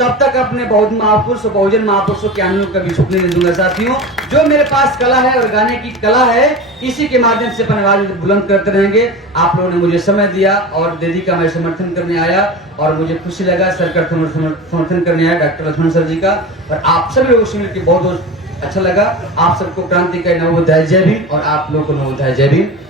तब तक अपने बहुत महापुरुष और बहुजन महापुरुषों के आनंद को कभी छूटने नहीं दूंगा। साथियों, जो मेरे पास कला है और गाने की कला है, इसी के माध्यम से अपनी आवाज बुलंद करते रहेंगे। आप लोगों ने मुझे समय दिया और दीदी का मैं समर्थन करने आया और मुझे खुशी लगा। सर का समर्थन करने आया, डॉक्टर लक्ष्मण सर जी का, और आप सभी लोगों से मिलकर बहुत अच्छा लगा। आप सबको क्रांति का नवोदय जय भीम और आप लोगों को नवोदय जय भीम।